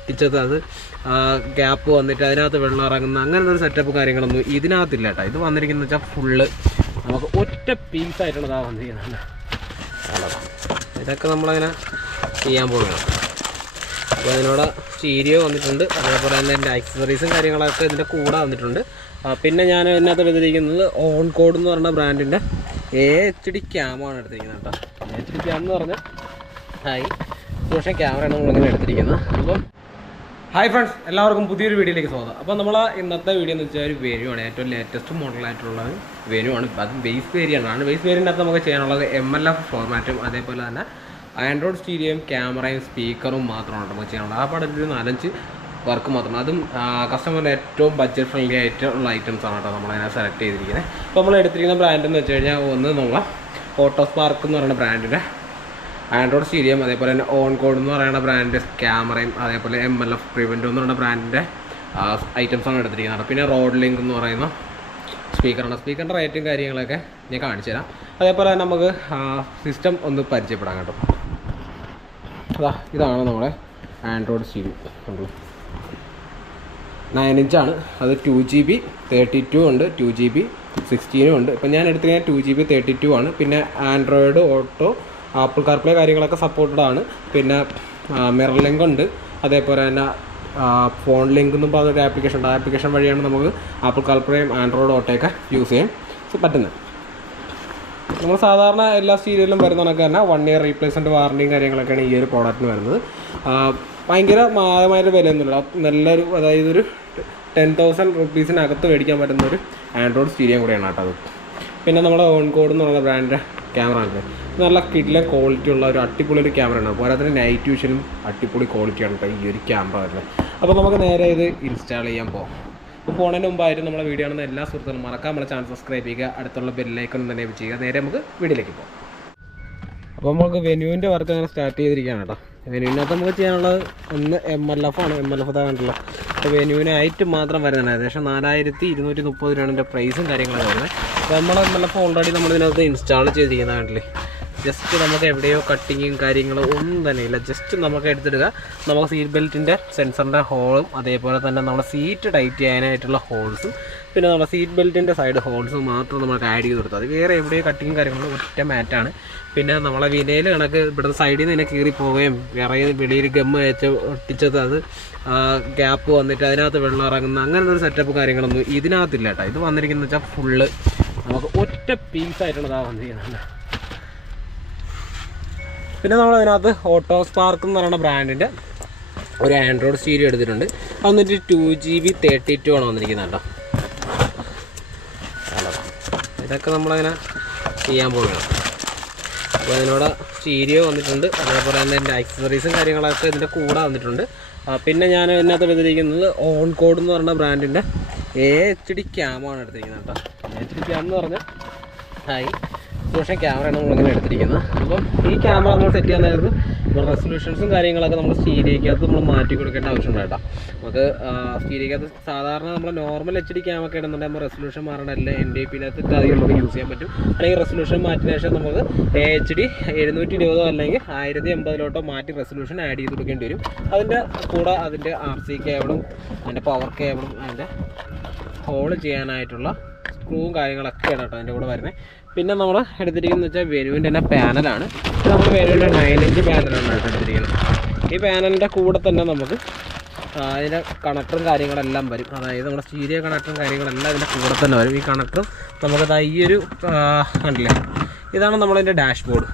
ഒട്ടിച്ചത് അത് ഗ്യാപ്പ് വന്നിട്ട് അതിനകത്ത് വെള്ളം ഇറങ്ങുന്ന അങ്ങനത്തെ ഒരു സെറ്റപ്പ് കാര്യങ്ങളൊന്നും ഇതിനകത്തില്ല കേട്ടോ. ഇത് വന്നിരിക്കുന്നത് വെച്ചാൽ ഫുള്ള് നമുക്ക് ഒറ്റ പീസായിട്ടാണ് ഇതാ വന്നിരിക്കുന്നത്. ഇതൊക്കെ നമ്മളങ്ങനെ ചെയ്യാൻ പോവുകയാണ്. അപ്പോൾ അതിനോട് സ്റ്റീരിയോ വന്നിട്ടുണ്ട്, അതേപോലെ തന്നെ എൻ്റെ ആക്സസറീസും കാര്യങ്ങളൊക്കെ ഇതിൻ്റെ കൂടെ വന്നിട്ടുണ്ട്. പിന്നെ ഞാൻ ഇതിനകത്ത് എടുത്തിരിക്കുന്നത് ഓൺ കോഡ് എന്ന് പറഞ്ഞ ബ്രാൻഡിൻ്റെ HD ക്യാമാണ് എടുത്തിരിക്കുന്നത് കേട്ടോ. HD ക്യാം എന്ന് പറഞ്ഞാൽ പക്ഷേ ക്യാമറയാണ് നമ്മളിങ്ങനെ എടുത്തിരിക്കുന്നത്. അപ്പം ഹായ് ഫ്രണ്ട്സ്, എല്ലാവർക്കും പുതിയൊരു വീഡിയോയിലേക്ക് സ്വാഗതം. അപ്പോൾ നമ്മൾ ഇന്നത്തെ വീഡിയോ എന്ന് വെച്ചാൽ ഒരു വെനുവാണ്, ഏറ്റവും ലേറ്റസ്റ്റ് മോഡലായിട്ടുള്ള വെനുവാണ്. അതും ബേസ് വേരിയൻ്റാണ്. ബേസ് വേരിയൻ്റകത്ത് നമുക്ക് ചെയ്യാനുള്ളത് MLF ഫോർമാറ്റും അതേപോലെ തന്നെ ആൻഡ്രോയിഡ് സ്റ്റീരിയോയും ക്യാമറയും സ്പീക്കറും മാത്രമാണ് നമുക്ക് ചെയ്യാനുള്ളത്. ആ പടത്തിൽ 4-5 വർക്ക് മാത്രം. അതും കസ്റ്റമറിൻ്റെ ഏറ്റവും ബഡ്ജറ്റ് ഫ്രണ്ട്ലി ആയിട്ടുള്ള ഐറ്റംസാണ് കേട്ടോ നമ്മളതിനെ സെലക്ട് ചെയ്തിരിക്കുന്നത്. അപ്പോൾ നമ്മൾ എടുത്തിരിക്കുന്ന ബ്രാൻഡ് എന്ന് വെച്ച് കഴിഞ്ഞാൽ ഒന്ന് നമ്മളെ ഫോട്ടോസ്പാർക്ക് എന്ന് പറയുന്ന ബ്രാൻഡിൻ്റെ ആൻഡ്രോയിഡ് സ്റ്റീരിയോയും അതേപോലെ തന്നെ ഓൺ കോഡ് എന്ന് പറയുന്ന ബ്രാൻഡിൻ്റെ ക്യാമറയും അതേപോലെ MLF പ്രിവെൻറ്റോ എന്ന് പറയുന്ന ബ്രാൻഡിൻ്റെ ഐറ്റംസാണ് എടുത്തിരിക്കുന്നത്. പിന്നെ റോഡ് ലിങ്ക് എന്ന് പറയുന്ന സ്പീക്കറാണ്. സ്പീക്കറിൻ്റെ റേറ്റും കാര്യങ്ങളൊക്കെ ഞാൻ കാണിച്ചു തരാം. അതേപോലെ തന്നെ നമുക്ക് സിസ്റ്റം ഒന്ന് പരിചയപ്പെടാം കേട്ടോ. ഇതാണ് നമ്മുടെ ആൻഡ്രോയിഡ് സ്റ്റീരിയോ, 9 ഇഞ്ചാണ്. അത് 2GB 32 ഉണ്ട്, 2GB 16 ഉണ്ട്. ഇപ്പം ഞാൻ എടുത്തിരിക്കുന്നത് 2GB 32 ആണ്. പിന്നെ ആൻഡ്രോയിഡ് ഓട്ടോ ആപ്പിൾ കാർപ്ലേ കാര്യങ്ങളൊക്കെ സപ്പോർട്ടഡ് ആണ്. പിന്നെ മിറർ ലിങ്ക് ഉണ്ട്, അതേപോലെ തന്നെ ഫോൺ ലിങ്ക് എന്നും പറഞ്ഞൊരു ആപ്ലിക്കേഷൻ ഉണ്ട്. ആ ആപ്ലിക്കേഷൻ വഴിയാണ് നമുക്ക് ആപ്പിൾ കാർപ്ലേയും ആൻഡ്രോയിഡ് ഓട്ടോയൊക്കെ യൂസ് ചെയ്യാൻ പറ്റുന്നത്. നമ്മൾ സാധാരണ എല്ലാ സ്റ്റീരിയോയിലും വരുന്ന കണക്ക് തന്നെ 1 ഇയർ റീപ്ലേസ്മെൻറ്റ് വാറണ്ടിയും കാര്യങ്ങളൊക്കെയാണ് ഈ ഒരു പ്രോഡക്റ്റിന് വരുന്നത്. ഭയങ്കര മായമായൊരു വിലയൊന്നുമില്ല, നല്ലൊരു അതായത് ഒരു 10,000 റുപ്പീസിനകത്ത് മേടിക്കാൻ പറ്റുന്ന ഒരു ആൻഡ്രോയിഡ് സ്റ്റീരിയോ കൂടെയാണ് കേട്ടോ അത്. പിന്നെ നമ്മുടെ ഓൺ കോഡ് എന്ന് പറയുന്ന ബ്രാൻഡിൻ്റെ ക്യാമറ ആണ്. നല്ല കിഡിലെ ക്വാളിറ്റി ഉള്ള ഒരു അടിപൊളി ഒരു ക്യാമറയാണ്. അതുപോലെ തന്നെ നൈറ്റ് വിഷനും അടിപൊളി ക്വാളിറ്റിയാണ് കേട്ടോ ഈ ഒരു ക്യാമറ വരുന്നത്. അപ്പോൾ നമുക്ക് നേരെ ഇത് ഇൻസ്റ്റാൾ ചെയ്യാൻ പോകാം. ഇപ്പോൾ പോകുന്നതിന് മുമ്പായിട്ട് നമ്മുടെ വീഡിയോ ആണെന്ന് എല്ലാ സുഹൃത്തുക്കളും മറക്കാം നമ്മളെ ചാനൽ സബ്സ്ക്രൈബ് ചെയ്യുക, അടുത്തുള്ള ബെല്ലൈക്കൺ തന്നെ ചെയ്യുക. നേരെ നമുക്ക് വീഡിയോയിലേക്ക് പോകാം. അപ്പോൾ നമുക്ക് വെന്യൂവിൻ്റെ വർക്ക് അങ്ങനെ സ്റ്റാർട്ട് ചെയ്തിരിക്കുകയാണ് കേട്ടോ. വെന്യൂവിനകത്ത് നമുക്ക് ചെയ്യാനുള്ളത് ഒന്ന് MLF ആണ്. MLF കണ്ടല്ലോ. അപ്പോൾ വെന്യൂവിനായിട്ട് മാത്രം വരുന്നതാണ്. ഏകദേശം 4230 രൂപയുടെ പ്രൈസും കാര്യങ്ങളൊക്കെ വരുന്നത്. അപ്പോൾ നമ്മൾ MLF ഓൾറെഡി നമ്മളിതിനകത്ത് ഇൻസ്റ്റാൾ ചെയ്തിരിക്കുന്നതാണല്ലേ. ജസ്റ്റ് നമുക്ക് എവിടെയോ കട്ടിങ്ങും കാര്യങ്ങളും ഒന്നും തന്നെ ഇല്ല. ജസ്റ്റ് നമുക്ക് എടുത്തിടുക. നമുക്ക് സീറ്റ് ബെൽറ്റിൻ്റെ സെൻസറിൻ്റെ ഹോളും അതേപോലെ തന്നെ നമ്മുടെ സീറ്റ് ടൈറ്റ് ചെയ്യാനായിട്ടുള്ള ഹോൾസും പിന്നെ നമ്മുടെ സീറ്റ് ബെൽറ്റിൻ്റെ സൈഡ് ഹോൾസും മാത്രം നമുക്ക് ആഡ് ചെയ്ത് കൊടുത്താൽ മതി. വേറെ എവിടെയോ കട്ടിങ്ങും കാര്യങ്ങളും ഒറ്റ മാറ്റാണ്. പിന്നെ നമ്മളെ വിനയിൽ കണക്ക് ഇവിടുത്തെ സൈഡിൽ നിന്ന് തന്നെ കീറി പോവുകയും വേറെ വെളിയിൽ ഗമ്മ് വെച്ച് ഒട്ടിച്ചത് അത് ഗ്യാപ്പ് വന്നിട്ട് അതിനകത്ത് വെള്ളം ഇറങ്ങുന്ന അങ്ങനത്തെ ഒരു സെറ്റപ്പ് കാര്യങ്ങളൊന്നും ഇതിനകത്തില്ല കേട്ടോ. ഇത് വന്നിരിക്കുന്നത് വെച്ചാൽ ഫുള്ള് നമുക്ക് ഒറ്റ പീസായിട്ടാണ് ഇതാ വന്നിരിക്കുന്നത്. പിന്നെ നമ്മളതിനകത്ത് ഓട്ടോസ്പാർക്ക് എന്ന് പറയുന്ന ബ്രാൻഡിൻ്റെ ഒരു ആൻഡ്രോയിഡ് സ്റ്റീരിയോ എടുത്തിട്ടുണ്ട്. വന്നിട്ട് 2GB 32 ആണ് വന്നിരിക്കുന്നത് കേട്ടോ. ഇതൊക്കെ നമ്മളങ്ങനെ ചെയ്യാൻ പോവുകയാണ്. അപ്പോൾ അതിനോട് സ്റ്റീരിയോ വന്നിട്ടുണ്ട്, അതേപോലെ തന്നെ എൻ്റെ ആക്സസറീസും കാര്യങ്ങളൊക്കെ ഇതിൻ്റെ കൂടെ വന്നിട്ടുണ്ട്. പിന്നെ ഞാൻ ഇതിനകത്ത് എടുത്തിരിക്കുന്നത് ഓൺ കോഡ് എന്ന് പറയുന്ന ബ്രാൻഡിൻ്റെ HD ക്യാമാണ് എടുത്തിരിക്കുന്നത് കേട്ടോ. HD ക്യാം എന്ന് പറഞ്ഞാൽ പക്ഷേ ക്യാമറയാണ് നമ്മളിങ്ങനെ എടുത്തിരിക്കുന്നത്. അപ്പം ഈ ക്യാമറ നമ്മൾ സെറ്റ് ചെയ്യാൻ നേരത്ത് റെസൊല്യൂഷൻസും കാര്യങ്ങളൊക്കെ നമ്മൾ സ്റ്റീരിയോക്കകത്ത് നമ്മൾ മാറ്റി കൊടുക്കേണ്ട ആവശ്യമുണ്ട് കേട്ടോ. നമുക്ക് സ്റ്റീരിയോക്കകത്ത് സാധാരണ നമ്മൾ നോർമൽ HD ക്യാമൊക്കെ ഇടുന്നുണ്ടെങ്കിൽ നമ്മൾ റെസൊല്യൂഷൻ മാറണമല്ല NDP-നകത്ത് അധികം നമുക്ക് യൂസ് ചെയ്യാൻ പറ്റും. അല്ലെങ്കിൽ റെസൊല്യൂഷൻ മാറ്റിയ ശേഷം നമുക്ക് HD 720 അല്ലെങ്കിൽ 1080 മാറ്റി റെസൊല്യൂഷൻ ആഡ് ചെയ്ത് കൊടുക്കേണ്ടി വരും. അതിൻ്റെ കൂടെ അതിൻ്റെ RC കേബിളും അതിൻ്റെ പവർ കേബിളും അതിൻ്റെ ഹോൾ ചെയ്യാനായിട്ടുള്ള സ്ക്രൂവും കാര്യങ്ങളൊക്കെയാണ് കേട്ടോ അതിൻ്റെ കൂടെ വരുന്നത്. പിന്നെ നമ്മൾ എടുത്തിരിക്കുന്നത് വെച്ചാൽ വെനുവിൻ്റെ തന്നെ പാനലാണ്. നമ്മൾ വെനുവിൻ്റെ 9 ഇഞ്ച് പാനലാണ് എടുത്തിരിക്കുന്നത്. ഈ പാനലിൻ്റെ കൂടെ തന്നെ നമുക്ക് അതിൻ്റെ കണക്ടറും കാര്യങ്ങളെല്ലാം വരും. അതായത് നമ്മുടെ സ്റ്റീരിയോ കണക്ടറും കാര്യങ്ങളെല്ലാം അതിൻ്റെ കൂടെ തന്നെ വരും. ഈ കണക്ടറും നമുക്കത് ഈ ഒരു കണ്ടില്ലേ, ഇതാണ് നമ്മളതിൻ്റെ ഡാഷ്ബോർഡ്.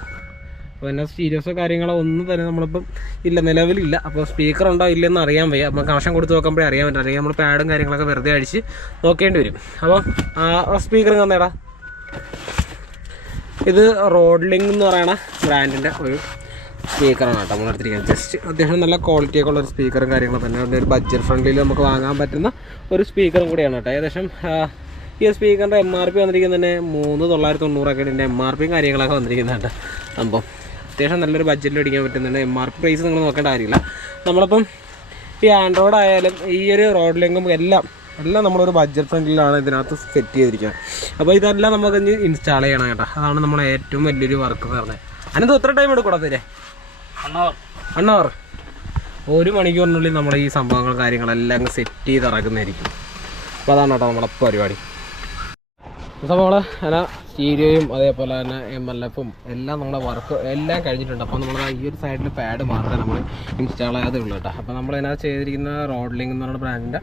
അപ്പോൾ പിന്നെ സ്റ്റീരിയോസോ കാര്യങ്ങളോ ഒന്നും തന്നെ നമ്മളിപ്പം ഇല്ല, നിലവിലില്ല. അപ്പോൾ സ്പീക്കർ ഉണ്ടോ ഇല്ലെന്ന് അറിയാൻ വയ്യ. അപ്പോൾ കണക്ഷൻ കൊടുത്ത് നോക്കുമ്പോഴേ അറിയാൻ പറ്റും. അല്ലെങ്കിൽ നമ്മൾ പാഡും കാര്യങ്ങളൊക്കെ വെറുതെ അടിച്ച് നോക്കേണ്ടി വരും. അപ്പോൾ സ്പീക്കർ തന്നേടാ. ഇത് റോഡ് ലിങ്ക് എന്ന് പറയുന്ന ബ്രാൻഡിൻ്റെ ഒരു സ്പീക്കറാണ് കേട്ടോ നമ്മൾ എടുത്തിരിക്കുന്നത്. ജസ്റ്റ് അത്യാവശ്യം നല്ല ക്വാളിറ്റിയൊക്കെ ഉള്ളൊരു സ്പീക്കറും കാര്യങ്ങളും തന്നെ ഒരു ബഡ്ജറ്റ് ഫ്രണ്ട്ലിയിൽ നമുക്ക് വാങ്ങാൻ പറ്റുന്ന ഒരു സ്പീക്കറും കൂടിയാണ് കേട്ടോ. ഏകദേശം ഈ സ്പീക്കറിൻ്റെ MRP വന്നിരിക്കുന്നത് തന്നെ 3990 ഇതിൻ്റെ MRPയും കാര്യങ്ങളൊക്കെ വന്നിരിക്കുന്നുണ്ട്. അപ്പം അത്യാവശ്യം നല്ലൊരു ബഡ്ജറ്റിൽ മേടിക്കാൻ പറ്റുന്നുണ്ട്. MRP പ്രൈസ് നിങ്ങൾ നോക്കേണ്ട കാര്യമില്ല. നമ്മളിപ്പം ഈ ആൻഡ്രോയിഡ് ആയാലും ഈ ഒരു റോഡ് ലിങ്കും എല്ലാം നമ്മളൊരു ബഡ്ജറ്റ് ഫ്രണ്ട്ലിയിലാണ് ഇതിനകത്ത് സെറ്റ് ചെയ്തിരിക്കുന്നത്. അപ്പോൾ ഇതെല്ലാം നമുക്ക് ഇനി ഇൻസ്റ്റാൾ ചെയ്യണം കേട്ടോ. അതാണ് നമ്മളെ ഏറ്റവും വലിയൊരു വർക്ക് എന്ന് പറഞ്ഞത്. അതിനകത്ത് എത്ര ടൈം എടുക്കും? 1 hour. 1 മണിക്കൂറിനുള്ളിൽ നമ്മുടെ ഈ സംഭവങ്ങൾ കാര്യങ്ങളെല്ലാം അങ്ങ് സെറ്റ് ചെയ്ത് ഇറങ്ങുന്നതായിരിക്കും. അപ്പോൾ അതാണ് കേട്ടോ നമ്മുടെ പരിപാടി. സംഭവങ്ങൾ അങ്ങനെ സ്റ്റീരിയോയും അതേപോലെ തന്നെ MLF-ഉം എല്ലാം നമ്മുടെ വർക്ക് എല്ലാം കഴിഞ്ഞിട്ടുണ്ട്. അപ്പോൾ നമ്മൾ ഈ ഒരു സൈഡിൽ പാഡ് മാത്രമേ നമ്മൾ ഇൻസ്റ്റാൾ ചെയ്യാതെ ഉള്ളൂ കേട്ടോ. അപ്പോൾ നമ്മൾ ഇതിനകത്ത് ചെയ്തിരിക്കുന്ന റോഡ്ലിംഗ് എന്ന് പറയുന്ന ബ്രാൻഡിൻ്റെ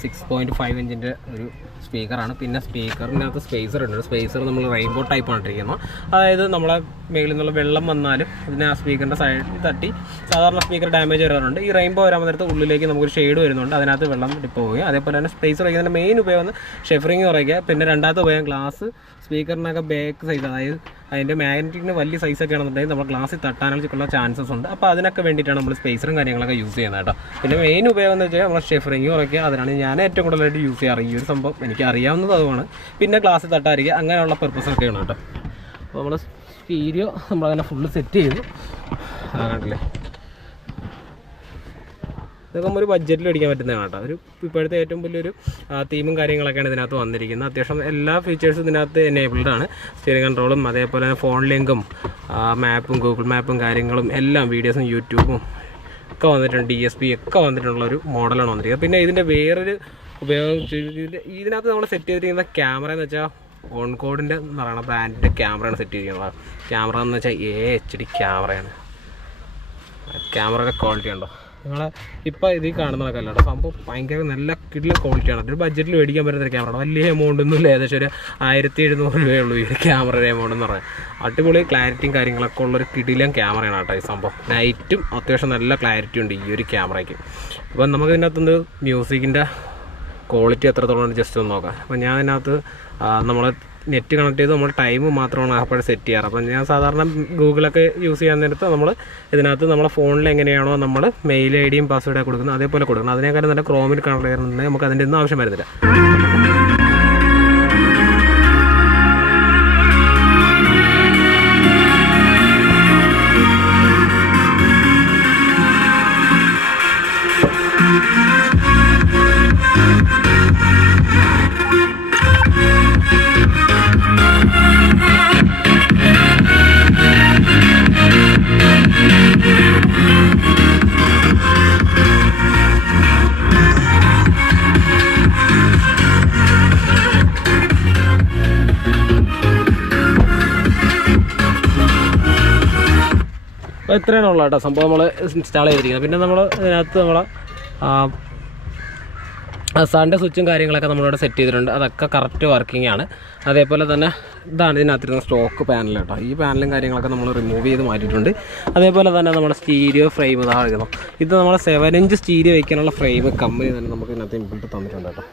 6.5 ഇഞ്ചിൻ്റെ ഒരു സ്പീക്കറാണ്. പിന്നെ സ്പീക്കറിനകത്ത് സ്പേസർ ഉണ്ട്. സ്പേസർ നമ്മൾ റെയിൻബോ ടൈപ്പാണ് ഇട്ടിരിക്കുന്നത്. അതായത് നമ്മളെ മേളിൽ നിന്നുള്ള വെള്ളം വന്നാലും ഇതിനെ ആ സ്പീക്കറിൻ്റെ സൈഡിൽ തട്ടി സാധാരണ സ്പീക്കർ ഡാമേജ് വരാറുണ്ട്. ഈ റെയിൻബോ വരാൻ നേരത്ത് ഉള്ളിലേക്ക് നമുക്കൊരു ഷെയ്ഡ് വരുന്നുണ്ട്, അതിനകത്ത് വെള്ളം ഡിപ്പ് പോവുകയും അതേപോലെ തന്നെ സ്പേസർ വയ്ക്കുന്നതിൻ്റെ മെയിൻ ഉപയോഗം ഷെഫറിങ് കുറയ്ക്കുക. പിന്നെ രണ്ടാമത്തെ ഉപയോഗം ഗ്ലാസ് സ്പീക്കറിനൊക്കെ ബാക്ക് സൈസ്, അതായത് അതിൻ്റെ മാഗ്നറ്റിക്കിന് വലിയ സൈസൊക്കെ ആണെന്നുണ്ടെങ്കിൽ നമ്മൾ ഗ്ലാസ്സിൽ തട്ടാനുള്ള ചാൻസസ് ഉണ്ട്. അപ്പോൾ അതിനൊക്കെ വേണ്ടിയിട്ടാണ് നമ്മൾ സ്പേസറും കാര്യങ്ങളൊക്കെ യൂസ് ചെയ്യുന്നത് കേട്ടോ. പിന്നെ മെയിൻ ഉപയോഗം എന്ന് വെച്ചാൽ നമ്മൾ ഷെഫറിങ് കുറയ്ക്കുക, അതിനാണ് ഞാൻ ഏറ്റവും കൂടുതലായിട്ട് യൂസ് ചെയ്യാറ്. ഈ ഒരു സംഭവം എനിക്ക് അറിയാവുന്നത് അതുമാണ്. പിന്നെ ഗ്ലാസ്സിൽ തട്ടാതിരിക്കുക, അങ്ങനെയുള്ള പർപ്പസൊക്കെയാണ് കേട്ടോ. അപ്പോൾ നമ്മൾ സ്റ്റീരിയോ നമ്മളങ്ങനെ ഫുള്ള് സെറ്റ് ചെയ്തു. ആണല്ലേ, ഇതൊക്കെ ഒരു ബഡ്ജറ്റിൽ അടിക്കാൻ പറ്റുന്നതാണ് കേട്ടോ. ഒരു ഇപ്പോഴത്തെ ഏറ്റവും വലിയൊരു തീമും കാര്യങ്ങളൊക്കെയാണ് ഇതിനകത്ത് വന്നിരിക്കുന്നത്. അത്യാവശ്യം എല്ലാ ഫീച്ചേഴ്സും ഇതിനകത്ത് എനേബിൾഡ് ആണ്. സ്റ്റിയറിംഗ് കൺട്രോളും അതേപോലെ തന്നെ ഫോൺ ലിങ്കും മാപ്പും ഗൂഗിൾ മാപ്പും കാര്യങ്ങളും എല്ലാം വീഡിയോസും യൂട്യൂബും ഒക്കെ വന്നിട്ടുണ്ട്. DSP ഒക്കെ വന്നിട്ടുള്ളൊരു മോഡലാണ് വന്നിരിക്കുന്നത്. പിന്നെ ഇതിൻ്റെ വേറൊരു ഉപയോഗം ഇതിനകത്ത് നമ്മൾ സെറ്റ് ചെയ്തിരിക്കുന്ന ക്യാമറ എന്ന് വെച്ചാൽ ഓൺകോഡിൻ്റെ എന്ന് പറയുന്ന ബ്രാൻഡിൻ്റെ ക്യാമറയാണ് സെറ്റ് ചെയ്തിരിക്കുന്നത്. ക്യാമറ എന്ന് വെച്ചാൽ HD ക്യാമറയാണ്. ക്യാമറയുടെ ക്വാളിറ്റി ഉണ്ടോ നിങ്ങളെ ഇപ്പോൾ ഇതിൽ കാണുന്നതൊക്കെ അല്ല കേട്ടോ. സംഭവം ഭയങ്കര നല്ല കിടിലൻ ക്വാളിറ്റിയാണ്. ഒരു ബഡ്ജറ്റിൽ മേടിക്കാൻ പറ്റുന്ന ക്യാമറ. വലിയ എമൗണ്ട് ഒന്നും ഇല്ല, ഏകദേശം ഒരു 1700 രൂപയേ ഉള്ളൂ ഈ ക്യാമറയുടെ എമൗണ്ട് എന്ന് പറയാം. അടിപൊളി ക്ലാരിറ്റിയും കാര്യങ്ങളൊക്കെ ഉള്ളൊരു കിടിലൻ ക്യാമറയാണ് കേട്ടോ ഈ സംഭവം. നൈറ്റും അത്യാവശ്യം നല്ല ക്ലാരിറ്റി ഉണ്ട് ഈ ഒരു ക്യാമറയ്ക്ക്. അപ്പം നമുക്ക് ഇതിനകത്തുനിന്ന് മ്യൂസിക്കിൻ്റെ ക്വാളിറ്റി എത്രത്തോളം ജസ്റ്റ് ഒന്ന് നോക്കാം. അപ്പം ഞാൻ ഇതിനകത്ത് നമ്മൾ നെറ്റ് കണക്ട് ചെയ്ത് നമ്മൾ ടൈം മാത്രമാണ് അപ്പോഴും സെറ്റ് ചെയ്യാറ്. അപ്പം ഞാൻ സാധാരണ ഗൂഗിളൊക്കെ യൂസ് ചെയ്യാൻ നേരത്ത് നമ്മൾ ഇതിനകത്ത് നമ്മളെ ഫോണിൽ എങ്ങനെയാണോ നമ്മൾ മെയിൽ ID പാസ്വേഡൊക്കെ കൊടുക്കുന്നത് അതേപോലെ കൊടുക്കണം. അതിനേക്കാളും നല്ല ക്രോമിൽ കണക്ട് ചെയ്യുന്നുണ്ടെങ്കിൽ നമുക്ക് അതിൻ്റെ ഒന്നും ആവശ്യം വരുന്നില്ല. അപ്പോൾ ഇത്രയാണ് ഉള്ളത് കേട്ടോ സംഭവം നമ്മൾ ഇൻസ്റ്റാൾ ചെയ്തിരിക്കുന്നത്. പിന്നെ നമ്മൾ ഇതിനകത്ത് നമ്മളെ സൺഡേ സ്വിച്ചും കാര്യങ്ങളൊക്കെ നമ്മളിവിടെ സെറ്റ് ചെയ്തിട്ടുണ്ട്. അതൊക്കെ കറക്റ്റ് വർക്കിംഗ് ആണ്. അതേപോലെ തന്നെ ഇതാണ് ഇതിനകത്തിരുന്ന സ്റ്റോക്ക് പാനൽ കേട്ടോ. ഈ പാനലും കാര്യങ്ങളൊക്കെ നമ്മൾ റിമൂവ് ചെയ്ത് മാറ്റിയിട്ടുണ്ട്. അതേപോലെ തന്നെ നമ്മുടെ സ്റ്റീരിയോ ഫ്രെയിം ഇതാകുന്നു. ഇത് നമ്മൾ 7 ഇഞ്ച് സ്റ്റീരിയോ വയ്ക്കാനുള്ള ഫ്രെയിം കമ്പനി തന്നെ നമുക്ക് ഇതിനകത്ത് ഇൻബിൽറ്റ് തന്നിട്ടുണ്ട് കേട്ടോ.